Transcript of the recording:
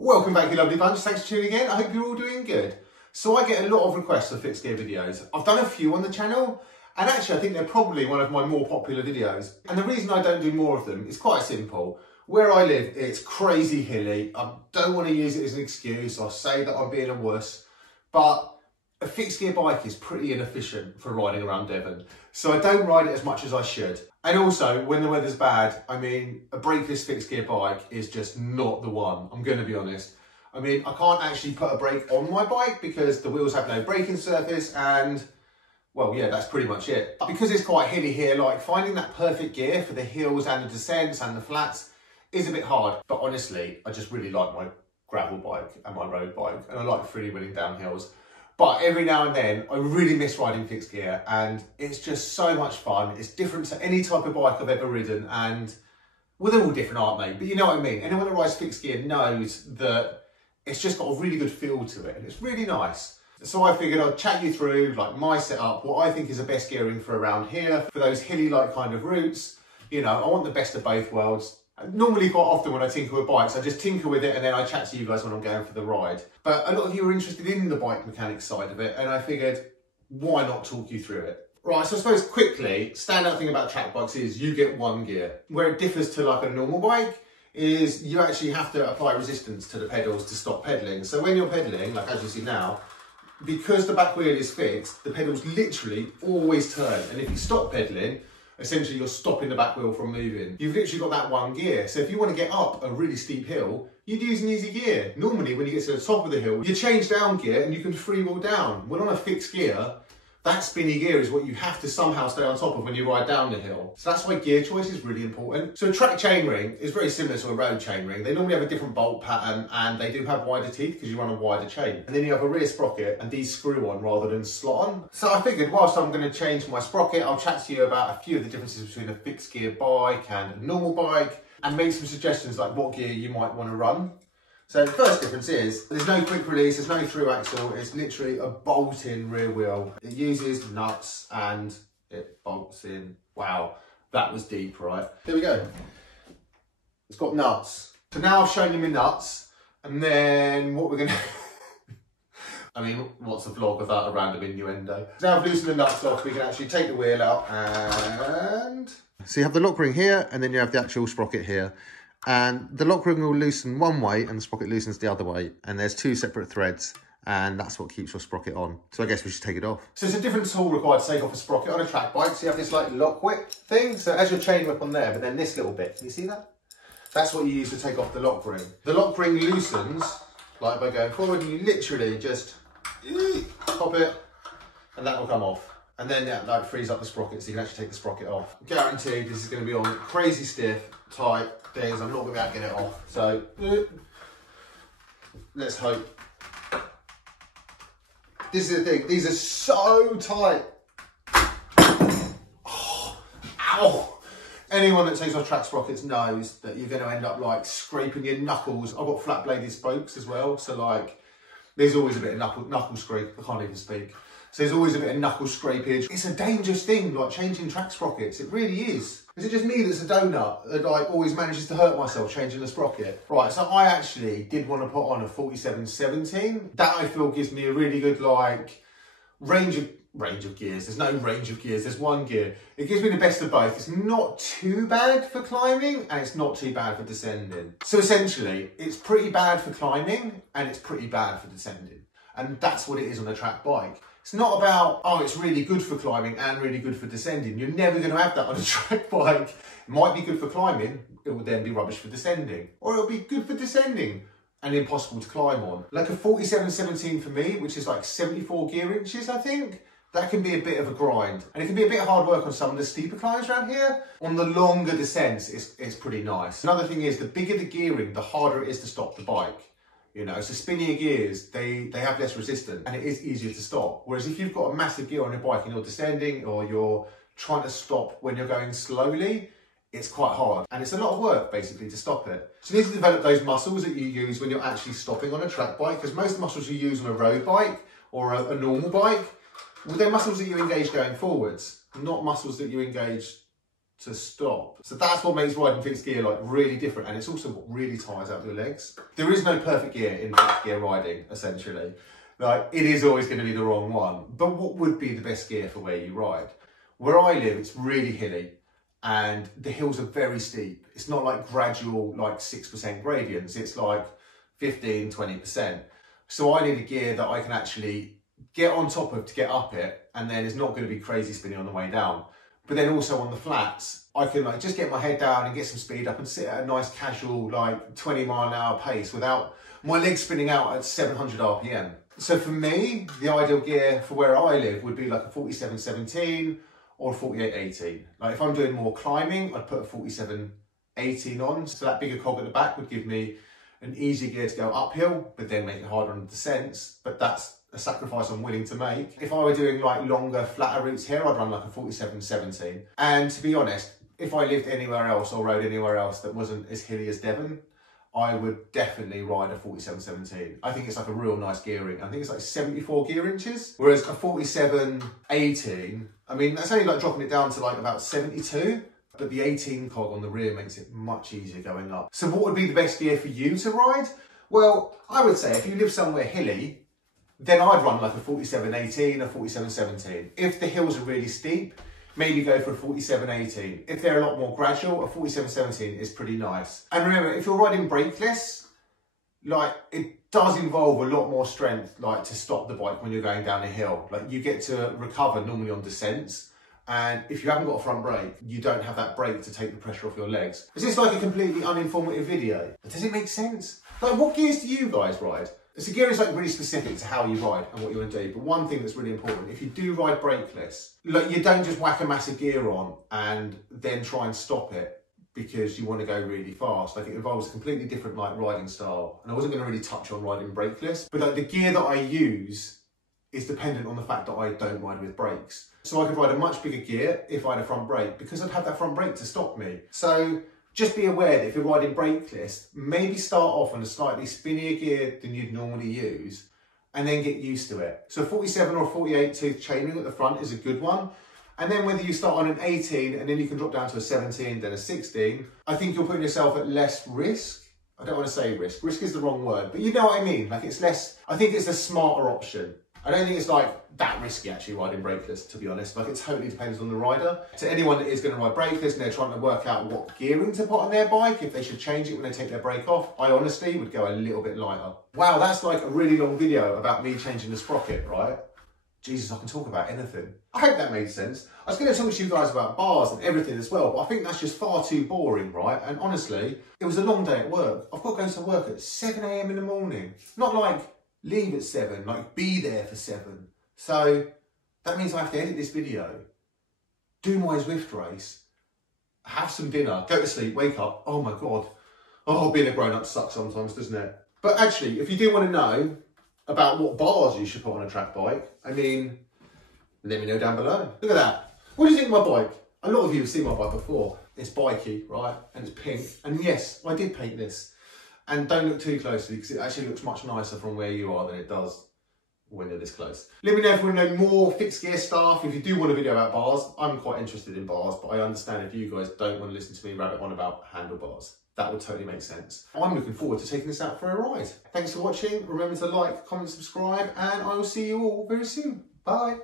Welcome back, you lovely bunch. Thanks for tuning in. I hope you're all doing good. So I get a lot of requests for fixed gear videos. I've done a few on the channel, and actually I think they're probably one of my more popular videos. And the reason I don't do more of them is quite simple. Where I live, it's crazy hilly. I don't want to use it as an excuse. I'll say that I'm being a wuss, but a fixed gear bike is pretty inefficient for riding around Devon. So I don't ride it as much as I should. And also, when the weather's bad, I mean, a brakeless fixed gear bike is just not the one, I'm going to be honest. I mean, I can't actually put a brake on my bike because the wheels have no braking surface and, well, yeah, that's pretty much it. Because it's quite hilly here, like finding that perfect gear for the hills and the descents and the flats is a bit hard. But honestly, I just really like my gravel bike and my road bike, and I like freewheeling down hills. But every now and then, I really miss riding fixed gear, and it's just so much fun. It's different to any type of bike I've ever ridden, and well, they're all different, aren't they? But you know what I mean. Anyone that rides fixed gear knows that it's just got a really good feel to it, and it's really nice. So I figured I'd chat you through like my setup, what I think is the best gearing for around here, for those hilly-like kind of routes. You know, I want the best of both worlds. Normally, quite often when I tinker with bikes, I just tinker with it and then I chat to you guys when I'm going for the ride. But a lot of you are interested in the bike mechanics side of it, and I figured, why not talk you through it? Right, so I suppose quickly, standout thing about track bikes is you get one gear. Where it differs to like a normal bike is you actually have to apply resistance to the pedals to stop pedaling. So when you're pedaling, like as you see now, because the back wheel is fixed, the pedals literally always turn. And if you stop pedaling, essentially you're stopping the back wheel from moving. You've literally got that one gear. So if you want to get up a really steep hill, you'd use an easy gear. Normally when you get to the top of the hill, you change down gear and you can freewheel down. When on a fixed gear, that spinny gear is what you have to somehow stay on top of when you ride down the hill. So that's why gear choice is really important. So a track chainring is very similar to a road chainring. They normally have a different bolt pattern and they do have wider teeth because you run a wider chain. And then you have a rear sprocket and these screw on rather than slot on. So I figured whilst I'm going to change my sprocket, I'll chat to you about a few of the differences between a fixed gear bike and a normal bike and make some suggestions like what gear you might want to run. So the first difference is there's no quick release, there's no through axle, it's literally a bolt-in rear wheel. It uses nuts and it bolts in. Wow, that was deep, right? There we go. It's got nuts. So now I've shown you my nuts, and then what we're gonna... I mean, what's a vlog without a random innuendo? So now I've loosened the nuts off, we can actually take the wheel out and... So you have the lock ring here, and then you have the actual sprocket here. And the lock ring will loosen one way and the sprocket loosens the other way. And there's two separate threads and that's what keeps your sprocket on. So I guess we should take it off. So it's a different tool required to take off a sprocket on a track bike. So you have this like lock whip thing. So as your chain whip on there, but then this little bit, can you see that? That's what you use to take off the lock ring. The lock ring loosens like by going forward and you literally just pop it and that will come off. And then that like frees up the sprocket so you can actually take the sprocket off. Guaranteed this is going to be on crazy stiff, tight things. I'm not going to be able to get it off. So let's hope. This is the thing. These are so tight. Oh, ow. Anyone that takes off track sprockets knows that you're going to end up like scraping your knuckles. I've got flat bladed spokes as well. So like there's always a bit of knuckle scrape. I can't even speak. So there's always a bit of knuckle scrapage. It's a dangerous thing, like changing track sprockets. It really is. Is it just me that's a donut that like always manages to hurt myself changing the sprocket? Right, so I actually did want to put on a 4717. That I feel gives me a really good like range of gears. There's no range of gears, there's one gear. It gives me the best of both. It's not too bad for climbing and it's not too bad for descending. So essentially, it's pretty bad for climbing and it's pretty bad for descending. And that's what it is on a track bike. It's not about, oh, it's really good for climbing and really good for descending. You're never going to have that on a track bike. It might be good for climbing, it will then be rubbish for descending. Or it'll be good for descending and impossible to climb on. Like a 4717 for me, which is like 74 gear inches, I think, that can be a bit of a grind. And it can be a bit hard work on some of the steeper climbs around here. On the longer descents, it's pretty nice. Another thing is, the bigger the gearing, the harder it is to stop the bike. You know, so spinnier gears, they have less resistance and it is easier to stop. Whereas if you've got a massive gear on your bike and you're descending or you're trying to stop when you're going slowly, it's quite hard. And it's a lot of work, basically, to stop it. So you need to develop those muscles that you use when you're actually stopping on a track bike, because most muscles you use on a road bike or a normal bike, well, they're muscles that you engage going forwards, not muscles that you engage to stop. So that's what makes riding fixed gear like really different, and it's also what really tires out your legs. There is no perfect gear in fixed gear riding, essentially. Like, it is always going to be the wrong one. But what would be the best gear for where you ride? Where I live, it's really hilly and the hills are very steep. It's not like gradual, like 6% gradients. It's like 15, 20%. So I need a gear that I can actually get on top of to get up it, and then it's not going to be crazy spinny on the way down. But then also on the flats, I can like just get my head down and get some speed up and sit at a nice casual like 20-mile-an-hour pace without my legs spinning out at 700 RPM. So for me, the ideal gear for where I live would be like a 47-17 or a 48-18. Like if I'm doing more climbing, I'd put a 47-18 on. So that bigger cog at the back would give me an easier gear to go uphill, but then make it harder on the descents. But that's a sacrifice I'm willing to make. If I were doing like longer, flatter routes here, I'd run like a 47-17. And to be honest, if I lived anywhere else or rode anywhere else that wasn't as hilly as Devon, I would definitely ride a 47-17. I think it's like a real nice gearing. I think it's like 74 gear inches. Whereas a 47-18, I mean, that's only like dropping it down to like about 72. But the 18 cog on the rear makes it much easier going up. So what would be the best gear for you to ride? Well, I would say if you live somewhere hilly, then I'd run like a 47-18 or 47-17. If the hills are really steep, maybe go for a 47-18. If they're a lot more gradual, a 47-17 is pretty nice. And remember, if you're riding brakeless, like it does involve a lot more strength, like to stop the bike when you're going down a hill. Like you get to recover normally on descents. And if you haven't got a front brake, you don't have that brake to take the pressure off your legs. Is this like a completely uninformative video? But does it make sense? Like, what gears do you guys ride? So gear is like really specific to how you ride and what you want to do. But one thing that's really important, if you do ride brakeless, like you don't just whack a massive gear on and then try and stop it because you want to go really fast. Like it involves a completely different like riding style. And I wasn't going to really touch on riding brakeless, but like the gear that I use is dependent on the fact that I don't ride with brakes. So I could ride a much bigger gear if I had a front brake because I'd have that front brake to stop me. So just be aware that if you're riding brakeless, maybe start off on a slightly spinnier gear than you'd normally use and then get used to it. So 47 or 48 tooth chainring at the front is a good one. And then whether you start on an 18 and then you can drop down to a 17, then a 16, I think you're putting yourself at less risk. I don't want to say risk. Risk is the wrong word, but you know what I mean. Like it's less, I think it's a smarter option. I don't think it's like that risky actually riding brakeless, to be honest. Like it totally depends on the rider. To anyone that is going to ride brakeless and they're trying to work out what gearing to put on their bike, if they should change it when they take their brake off, I honestly would go a little bit lighter. Wow, that's like a really long video about me changing the sprocket, right? Jesus, I can talk about anything. I hope that made sense. I was going to talk to you guys about bars and everything as well, but I think that's just far too boring, right? And honestly, it was a long day at work. I've got to go to work at 7 AM in the morning. Not like leave at 7, like be there for 7. So that means I have to edit this video, do my Zwift race, have some dinner, go to sleep, wake up. Oh my God. Oh, being a grown-up sucks sometimes, doesn't it? But actually, if you do want to know about what bars you should put on a track bike, I mean, let me know down below. Look at that. What do you think of my bike? A lot of you have seen my bike before. It's bikey, right? And it's pink. And yes, I did paint this. And don't look too closely because it actually looks much nicer from where you are than it does when you're this close. Let me know if you want to know more fixed gear stuff. If you do want a video about bars, I'm quite interested in bars, but I understand if you guys don't want to listen to me rabbit on about handlebars. That would totally make sense. I'm looking forward to taking this out for a ride. Thanks for watching. Remember to like, comment, subscribe, and I will see you all very soon. Bye.